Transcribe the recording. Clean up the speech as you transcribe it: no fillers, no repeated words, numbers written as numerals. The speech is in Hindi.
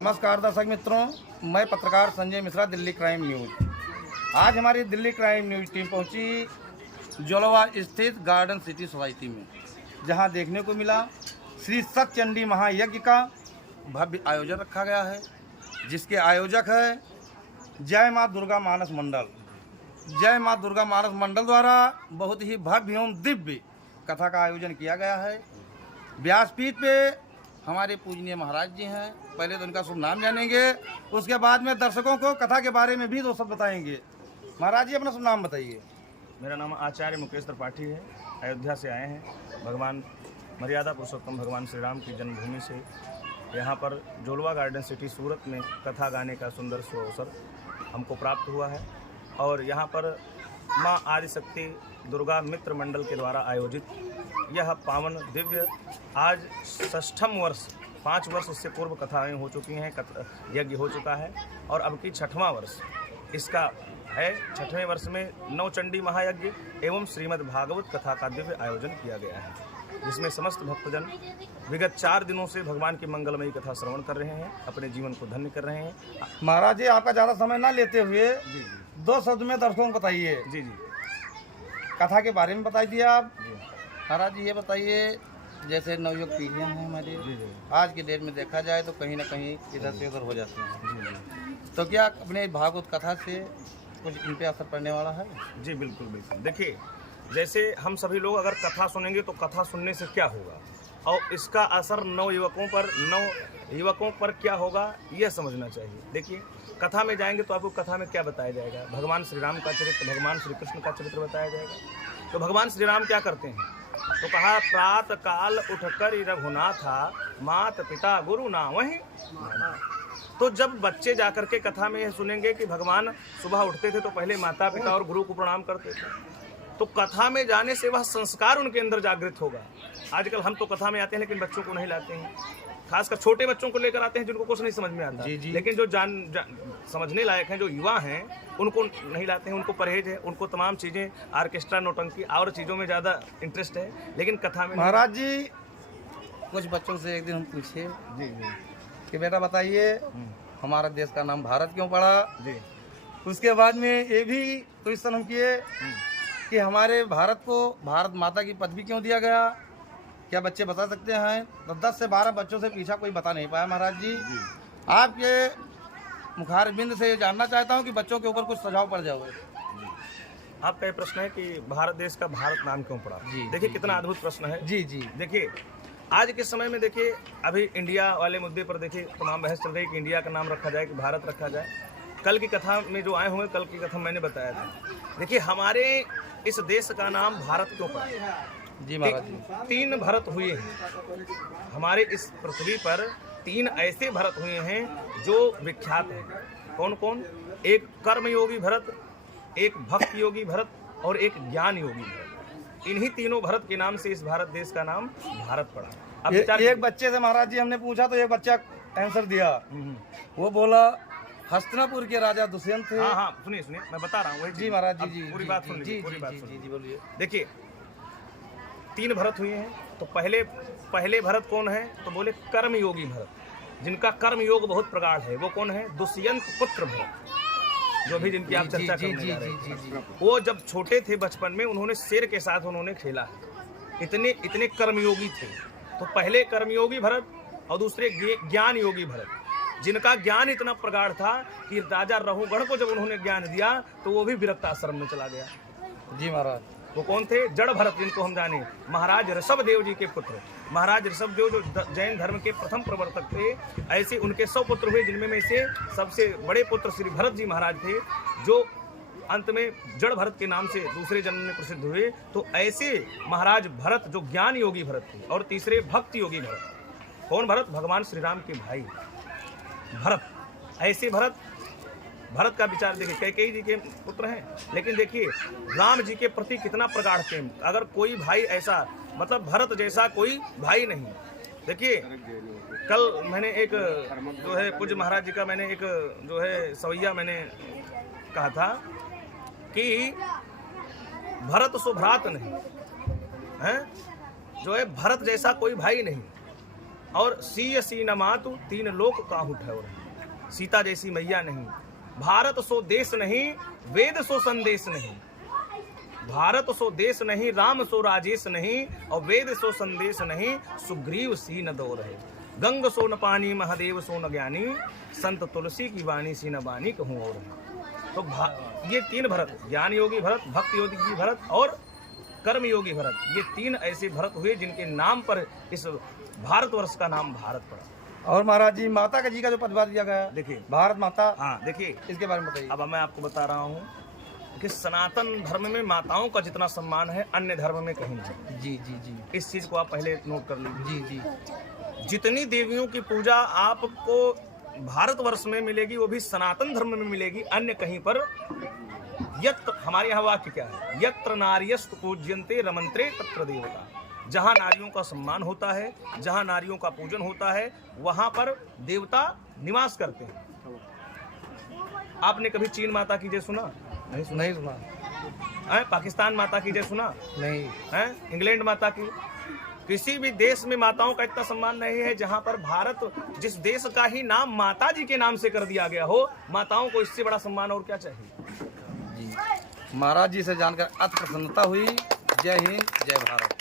नमस्कार दर्शक मित्रों, मैं पत्रकार संजय मिश्रा, दिल्ली क्राइम न्यूज़। आज हमारी दिल्ली क्राइम न्यूज़ टीम पहुंची जोलवा स्थित गार्डन सिटी सोसाइटी में, जहां देखने को मिला श्री सतचंडी महायज्ञ का भव्य आयोजन रखा गया है, जिसके आयोजक है जय माँ दुर्गा मानस मंडल। जय माँ दुर्गा मानस मंडल द्वारा बहुत ही भव्य एवं दिव्य कथा का आयोजन किया गया है। व्यासपीठ पे हमारे पूजनीय महाराज जी हैं। पहले तो उनका शुभ नाम जानेंगे, उसके बाद में दर्शकों को कथा के बारे में भी दो शब्द बताएंगे। महाराज जी, अपना शुभ नाम बताइए। मेरा नाम आचार्य मुकेश त्रिपाठी है। अयोध्या से आए हैं। भगवान मर्यादा पुरुषोत्तम भगवान श्री राम की जन्मभूमि से यहाँ पर जोलवा गार्डन सिटी सूरत में कथा गाने का सुंदर अवसर हमको प्राप्त हुआ है। और यहाँ पर माँ आदिशक्ति दुर्गा मित्र मंडल के द्वारा आयोजित यह पावन दिव्य आज 6ठम वर्ष, 5 वर्ष इससे पूर्व कथाएँ हो चुकी हैं, यज्ञ हो चुका है और अब की 6वां वर्ष इसका है। 6वें वर्ष में नवचंडी महायज्ञ एवं श्रीमद् भागवत कथा का दिव्य आयोजन किया गया है, जिसमें समस्त भक्तजन विगत 4 दिनों से भगवान की मंगलमयी कथा श्रवण कर रहे हैं, अपने जीवन को धन्य कर रहे हैं। महाराज जी, आपका ज़्यादा समय ना लेते हुए जी 2 शब्द में दर्शकों को बताइए। जी कथा के बारे में बताई दिए आप। महाराज जी, ये बताइए, जैसे नवयुवक पीढ़ियाँ हैं हमारी, आज की डेट में देखा जाए तो कहीं ना कहीं इधर से उधर हो जाते हैं, तो क्या अपने भागवत कथा से कुछ इन पे असर पड़ने वाला है? जी बिल्कुल बिल्कुल। देखिए, जैसे हम सभी लोग अगर कथा सुनेंगे तो कथा सुनने से क्या होगा और इसका असर नव युवकों पर क्या होगा, यह समझना चाहिए। देखिए, कथा में जाएंगे तो आपको कथा में क्या बताया जाएगा? भगवान श्री राम का चरित्र, भगवान श्री कृष्ण का चरित्र बताया जाएगा। तो भगवान श्री राम क्या करते हैं? तो कहा, प्रात काल उठकर रघुनाथा, मात पिता गुरु ना वहीं। तो जब बच्चे जाकर के कथा में सुनेंगे कि भगवान सुबह उठते थे तो पहले माता पिता और गुरु को प्रणाम करते थे, तो कथा में जाने से वह संस्कार उनके अंदर जागृत होगा। आजकल हम तो कथा में आते हैं लेकिन बच्चों को नहीं लाते हैं, खासकर छोटे बच्चों को लेकर आते हैं जिनको कुछ नहीं समझ में आता। जी। लेकिन जो समझने लायक हैं, जो युवा हैं, उनको नहीं लाते हैं, उनको परहेज है, उनको तमाम चीज़ें ऑर्केस्ट्रा, नौटंकी और चीज़ों में ज़्यादा इंटरेस्ट है, लेकिन कथा में। महाराज जी, कुछ बच्चों से एक दिन हम पूछे कि बेटा बताइए, हमारा देश का नाम भारत क्यों पड़ा? जी। उसके बाद में ये भी क्वेश्चन हम किए कि हमारे भारत को भारत माता की पदवी क्यों दिया गया? क्या बच्चे बता सकते हैं? तो 10 से 12 बच्चों से पीछा कोई बता नहीं पाया। महाराज जी, आपके मुखारबिंद से ये जानना चाहता हूँ कि बच्चों के ऊपर कुछ सुझाव पड़ जाओ। आपका ये प्रश्न है कि भारत देश का भारत नाम क्यों पड़ा? देखिए, कितना अद्भुत प्रश्न है। जी। देखिए, आज के समय में देखिए, अभी इंडिया वाले मुद्दे पर देखिए तमाम बहस चल रही है कि इंडिया का नाम रखा जाए कि भारत रखा जाए। कल की कथा में जो आए होंगे, कल की कथा मैंने बताया था। देखिए, हमारे इस देश का नाम भारत क्यों पड़ा? जी महाराज जी, 3 भरत हुए हैं हमारे इस पृथ्वी पर। 3 ऐसे भरत हुए हैं जो विख्यात हैं। कौन कौन? एक कर्मयोगी भरत, एक भक्ति योगी भरत और एक ज्ञान योगी भरत। इन्हीं तीनों भरत के नाम से इस भारत देश का नाम भारत पड़ा। अब एक बच्चे से महाराज जी हमने पूछा तो एक बच्चा आंसर दिया, वो बोला हस्तिनापुर के राजा दुष्यंत थे। हाँ, सुनिए, मैं बता रहा हूँ। जी महाराज जी, पूरी बात सुन लीजिए, पूरी बात सुन लीजिए, बोलिए। देखिए, 3 भरत हुए हैं। तो पहले भरत कौन है? तो बोले कर्मयोगी भरत, जिनका कर्म योग बहुत प्रगाढ़ है। वो कौन है? दुष्यंत पुत्र भरत, जो भी जिनकी आप चर्चा करने जा रहे हैं। वो जब छोटे थे, बचपन में उन्होंने शेर के साथ उन्होंने खेला है। इतने कर्मयोगी थे। तो पहले कर्मयोगी भरत और दूसरे ज्ञान योगी भरत, जिनका ज्ञान इतना प्रगाढ़ था कि राजा रघुगण को जब उन्होंने ज्ञान दिया तो वो भी विरक्त आश्रम में चला गया। जी महाराज। वो कौन थे? जड़ भरत, जिनको हम जाने महाराज ऋषभदेव जी के पुत्र। महाराज ऋषभदेव जो जैन धर्म के प्रथम प्रवर्तक थे, ऐसे उनके 100 पुत्र हुए, जिनमें से सबसे बड़े पुत्र श्री भरत जी महाराज थे, जो अंत में जड़ भरत के नाम से दूसरे जन्म में प्रसिद्ध हुए। तो ऐसे महाराज भरत जो ज्ञान योगी भरत थे, और तीसरे भक्ति योगी भरत। कौन भरत? भगवान श्री राम के भाई भरत। ऐसे भरत का विचार देखिए, कैकेयी जी के पुत्र हैं, लेकिन देखिए राम जी के प्रति कितना प्रगाढ़ प्रेम। अगर कोई भाई ऐसा, मतलब भरत जैसा कोई भाई नहीं। देखिए, कल मैंने एक जो है पूज्य महाराज जी का मैंने एक जो है सवैया मैंने कहा था कि भरत सो भ्रात नहीं है, जो है भरत जैसा कोई भाई नहीं। और सी न मातु तीन लोक काहू ठहर। सीता जैसी मैया नहीं, भारत सो देश नहीं, वेद सो संदेश नहीं। भारत सो देश नहीं, राम सो राजेश नहीं, और वेद सो संदेश नहीं, सुग्रीव सी न दो रहे। गंग सो न पानी, महादेव सो न ज्ञानी, संत तुलसी की वाणी सी न बानी कहूँ और। तो ये तीन भरत, ज्ञान योगी भरत, भक्त योगी भरत और कर्म योगी भरत, ये तीन ऐसे भरत हुए जिनके नाम पर इस भारतवर्ष का नाम भारत पड़ा। और महाराज जी माता का जी का जो पदभार दिया गया, देखिए भारत माता, हाँ देखिए इसके बारे में बताइए। अब मैं आपको बता रहा हूँ कि सनातन धर्म में माताओं का जितना सम्मान है अन्य धर्म में कहीं नहीं। जी जी जी इस चीज को आप पहले नोट कर लीजिए। जी जी जितनी देवियों की पूजा आपको भारतवर्ष में मिलेगी वो भी सनातन धर्म में मिलेगी, अन्य कहीं पर। यत्र, हमारे यहाँ वाक्य क्या है, यत्र नार्यस्तु पूज्यन्ते रमन्ते तत्र देवता। जहाँ नारियों का सम्मान होता है, जहाँ नारियों का पूजन होता है, वहाँ पर देवता निवास करते हैं। आपने कभी चीन माता की जय सुना? नहीं सुना। पाकिस्तान माता की जय सुना? नहीं है। इंग्लैंड माता की? किसी भी देश में माताओं का इतना सम्मान नहीं है जहां पर भारत, जिस देश का ही नाम माता जी के नाम से कर दिया गया हो, माताओं को इससे बड़ा सम्मान और क्या चाहिए। जी। महाराज जी से जानकर अति प्रसन्नता हुई। जय हिंद, जय भारत।